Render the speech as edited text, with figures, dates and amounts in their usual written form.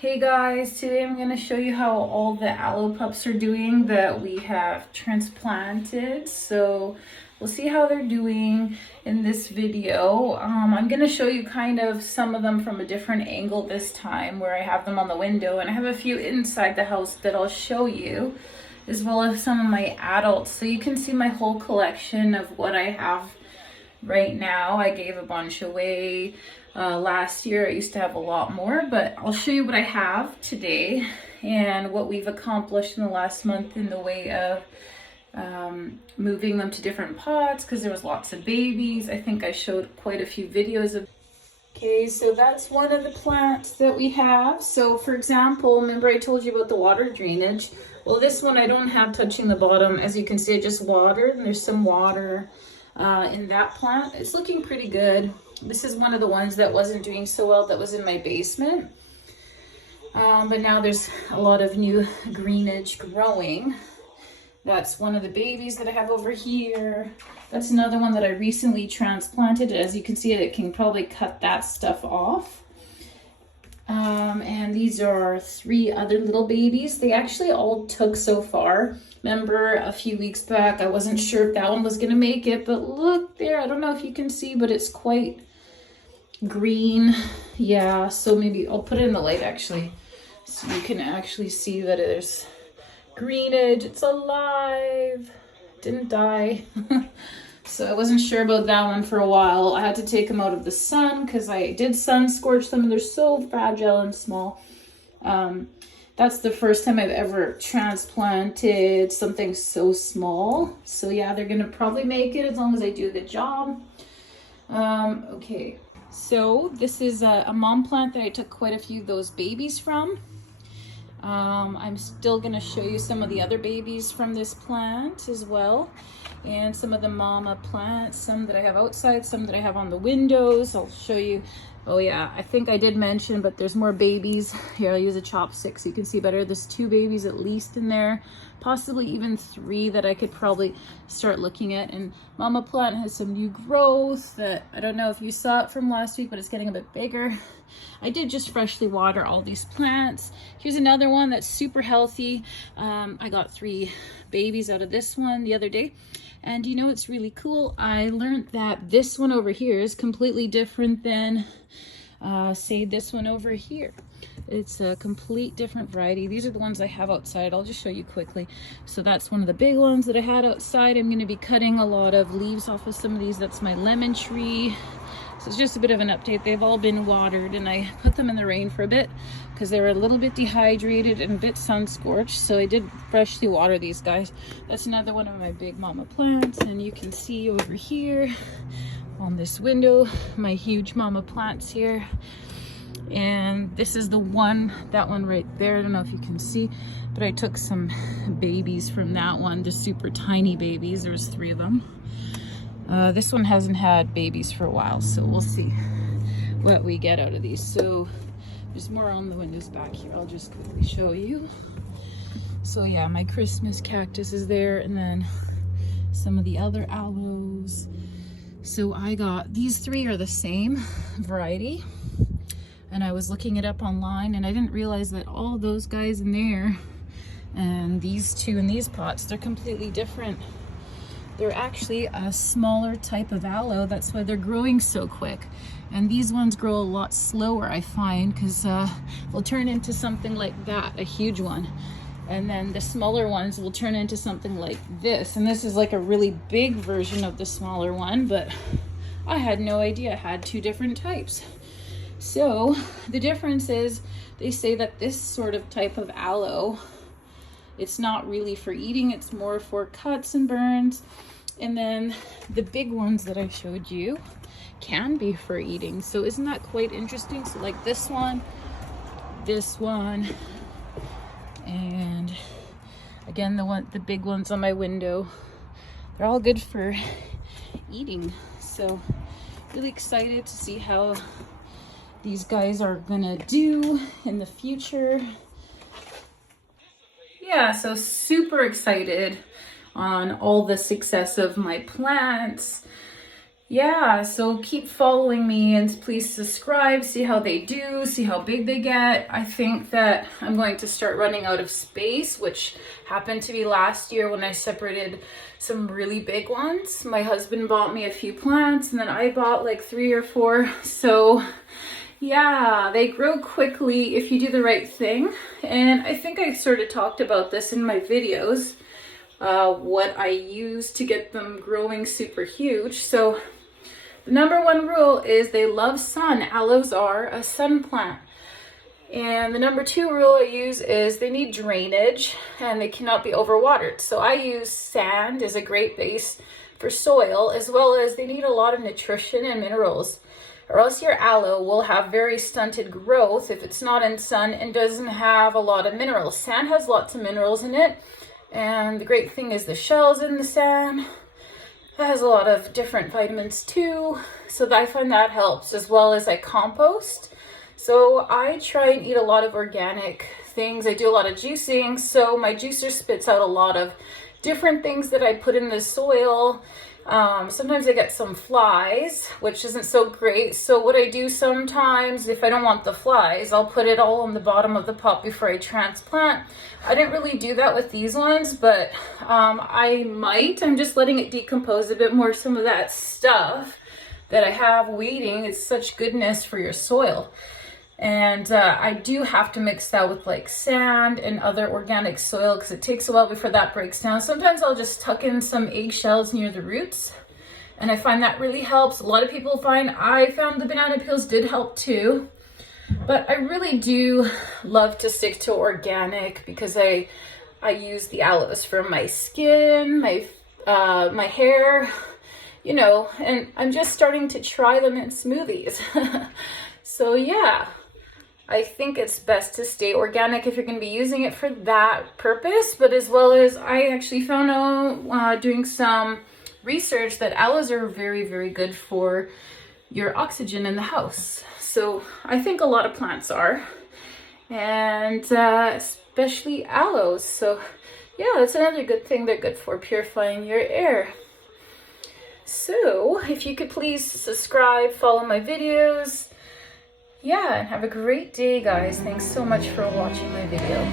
Hey guys, today I'm going to show you how all the aloe pups are doing that we have transplanted. So we'll see how they're doing in this video. I'm going to show you kind of some of them from a different angle this time, where I have them on the window, and I have a few inside the house that I'll show you, as well as some of my adults. So you can see my whole collection of what I have right now. I gave a bunch away. Last year I used to have a lot more, but I'll show you what I have today and what we've accomplished in the last month in the way of moving them to different pots, because there was lots of babies. I think I showed quite a few videos of. Okay, so that's one of the plants that we have. So for example, remember I told you about the water drainage? Well, this one I don't have touching the bottom. As you can see, I just watered, and there's some water in that plant. It's looking pretty good. This is one of the ones that wasn't doing so well, that was in my basement. But now there's a lot of new greenage growing. That's one of the babies that I have over here. That's another one that I recently transplanted. As you can see, it can probably cut that stuff off. And these are 3 other little babies. They actually all took so far. Remember a few weeks back, I wasn't sure if that one was gonna make it, but look there, I don't know if you can see, but it's quite green. Yeah, so maybe I'll put it in the light actually, so you can actually see that there's greenage. It's alive, didn't die. So I wasn't sure about that one for a while. I had to take them out of the sun because I did sun scorch them, and they're so fragile and small. That's the first time I've ever transplanted something so small. So yeah, they're gonna probably make it as long as I do a good job. Okay, so this is a mom plant that I took quite a few of those babies from. I'm still gonna show you some of the other babies from this plant as well, and some of the mama plants, some that I have outside, some that I have on the windows. I'll show you. Oh yeah, I think I did mention, but there's more babies. Here, I'll use a chopstick so you can see better. There's 2 babies at least in there, possibly even 3 that I could probably start looking at. And mama plant has some new growth that I don't know if you saw it from last week, but it's getting a bit bigger. I did just freshly water all these plants. Here's another one that's super healthy. I got 3 babies out of this one the other day. And you know, it's really cool. I learned that this one over here is completely different than, say, this one over here. It's a complete different variety. These are the ones I have outside. I'll just show you quickly. So that's one of the big ones that I had outside. I'm going to be cutting a lot of leaves off of some of these. That's my lemon tree. So it's just a bit of an update. They've all been watered, and I put them in the rain for a bit because they were a little bit dehydrated and a bit sun scorched. So I did freshly water these guys. That's another one of my big mama plants, and you can see over here on this window my huge mama plants here. And this is the one, that one right there. I don't know if you can see, but I took some babies from that one, just super tiny babies. There was 3 of them. This one hasn't had babies for a while, so we'll see what we get out of these. So there's more on the windows back here. I'll just quickly show you. So yeah, my Christmas cactus is there, and then some of the other aloes. So I got, these 3 are the same variety, and I was looking it up online, and I didn't realize that all those guys in there and these 2 in these pots, they're completely different. They're actually a smaller type of aloe. That's why they're growing so quick. And these ones grow a lot slower, I find, because they'll turn into something like that, a huge one. And then the smaller ones will turn into something like this. And this is like a really big version of the smaller one, but I had no idea I had 2 different types. So the difference is, they say that this sort of type of aloe, it's not really for eating, it's more for cuts and burns. And then the big ones that I showed you can be for eating. So isn't that quite interesting? So like this one, and again, the big ones on my window, they're all good for eating. So really excited to see how these guys are gonna do in the future. Yeah, so super excited on all the success of my plants. Yeah, so keep following me and please subscribe, see how they do, see how big they get. I think that I'm going to start running out of space, which happened to be last year when I separated some really big ones. My husband bought me a few plants and then I bought like 3 or 4. So yeah, they grow quickly if you do the right thing. And I think I sort of talked about this in my videos, what I use to get them growing super huge. So the number 1 rule is they love sun. Aloes are a sun plant. And the number 2 rule I use is they need drainage and they cannot be overwatered. So I use sand as a great base for soil, as well as they need a lot of nutrition and minerals, or else your aloe will have very stunted growth if it's not in sun and doesn't have a lot of minerals. Sand has lots of minerals in it, and the great thing is the shells in the sand. It has a lot of different vitamins too, so I find that helps, as well as I compost. So I try and eat a lot of organic things. I do a lot of juicing, so my juicer spits out a lot of different things that I put in the soil. Sometimes I get some flies, which isn't so great. So what I do sometimes, if I don't want the flies, I'll put it all on the bottom of the pot before I transplant. I didn't really do that with these ones, but I might. I'm just letting it decompose a bit more, some of that stuff that I have waiting. It's such goodness for your soil. And I do have to mix that with like sand and other organic soil because it takes a while before that breaks down. Sometimes I'll just tuck in some eggshells near the roots, and I find that really helps. A lot of people find, I found the banana peels did help too, but I really do love to stick to organic because I use the aloes for my skin, my hair, you know, and I'm just starting to try them in smoothies. So yeah, I think it's best to stay organic if you're going to be using it for that purpose. But as well as I actually found out doing some research that aloes are very, very good for your oxygen in the house. So I think a lot of plants are, and especially aloes. So yeah, that's another good thing they're good for, purifying your air. So if you could please subscribe, follow my videos. Yeah, and have a great day, guys. Thanks so much for watching my video.